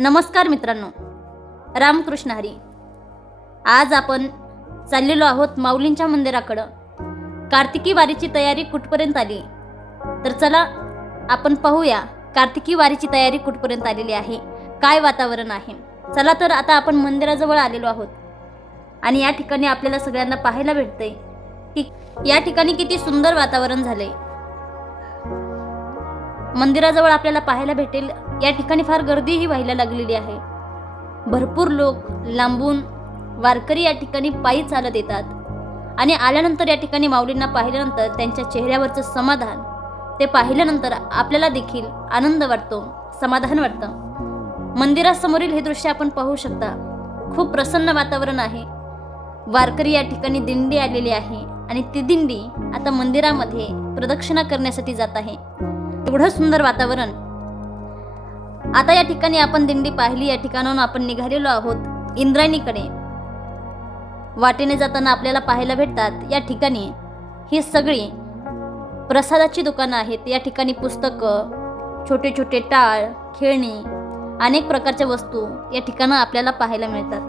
नमस्कार मित्रांनो. रामकृष्ण हरी. आज आपण चाललेलो आहोत माऊलींच्या मंदिराकडं. कार्तिकी वारीची तयारी कुठपर्यंत आली? तर चला आपण पाहूया कार्तिकी वारीची तयारी कुठपर्यंत आलेली आहे? काय वातावरण आहे? चला तर आता आपण मंदिराजवळ आलेलो आहोत. आणि या ठिकाणी आपल्याला सगळ्यांना पाहायला भेटतंय की या ठिकाणी किती सुंदर वातावरण झालंय. मंदिराजवळ आपल्याला पाहायला भेटेल या ठिकाणी फार गर्दीही व्हायला लागलेली आहे. भरपूर लोक लांबून वारकरी या ठिकाणी पायी चालत येतात आणि आल्यानंतर या ठिकाणी माऊलींना पाहिल्यानंतर त्यांच्या चेहऱ्यावरचं समाधान ते पाहिल्यानंतर आपल्याला देखील आनंद वाटतो समाधान वाटतं. मंदिरासमोरील हे दृश्य आपण पाहू शकता. खूप प्रसन्न वातावरण आहे. वारकरी या ठिकाणी दिंडी आलेली आहे आणि ती दिंडी आता मंदिरामध्ये प्रदक्षिणा करण्यासाठी जात आहे. एवढं सुंदर वातावरण आता या ठिकाणी आपण दिंडी पाहिली या ठिकाणाहून आपण निघालेलो आहोत इंद्रायणीकडे. वाटेने जाताना आपल्याला पाहायला भेटतात या ठिकाणी ही सगळी प्रसादाची दुकानं आहेत. या ठिकाणी पुस्तकं छोटे छोटे टाळ खेळणी अनेक प्रकारच्या वस्तू या ठिकाणं आपल्याला पाहायला मिळतात.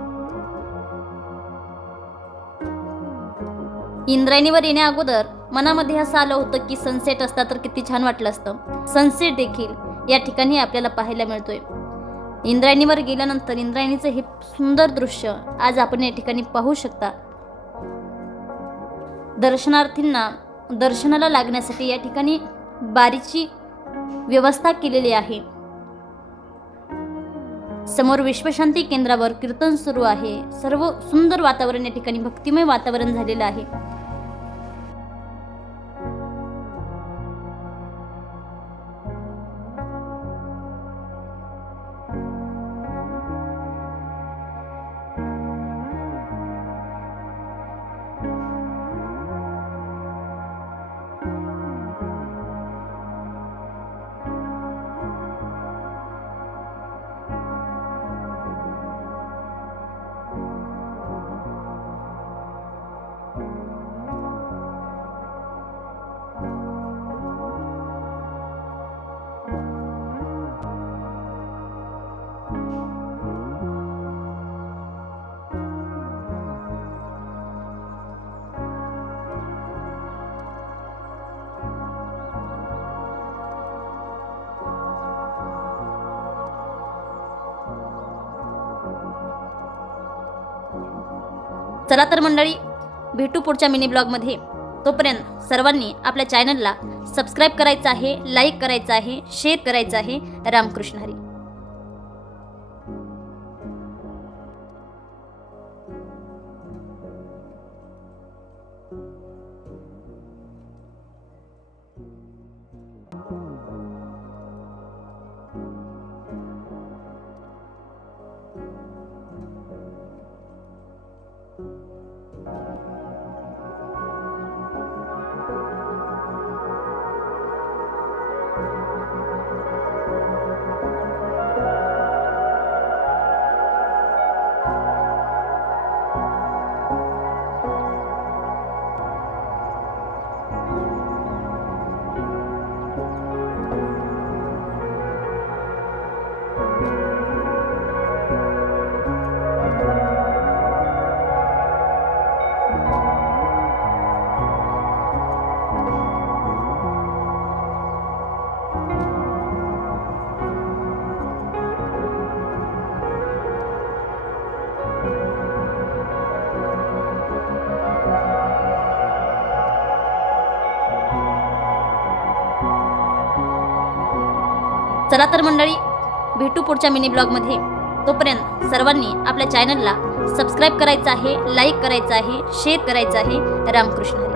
इंद्रायणीवर येण्या अगोदर मनामध्ये असं आलं होतं की सनसेट असता तर किती छान वाटलं असतं. सनसेट देखील या ठिकाणी आपल्याला पाहायला मिळतोय. इंद्रायणीवर गेल्यानंतर इंद्रायणीचं हे सुंदर दृश्य आज आपण या ठिकाणी पाहू शकता. दर्शनार्थींना दर्शनाला लागण्यासाठी या ठिकाणी बारीची व्यवस्था केलेली आहे. समोर विश्वशांती केंद्रावर कीर्तन सुरू आहे. सर्व सुंदर वातावरण या ठिकाणी भक्तिमय वातावरण झालेलं आहे. चला तर मंडळी भेटू पुढच्या मिनी ब्लॉगमध्ये. तोपर्यंत सर्वांनी आपल्या चॅनलला सबस्क्राईब करायचं आहे लाईक करायचं आहे शेअर करायचं आहे. रामकृष्ण हरी. चला तर मंडळी भेटू पुढच्या मिनी ब्लॉगमध्ये. तोपर्यंत सर्वांनी आपल्या चॅनलला सबस्क्राईब करायचं आहे लाईक करायचं आहे शेअर करायचं आहे. रामकृष्ण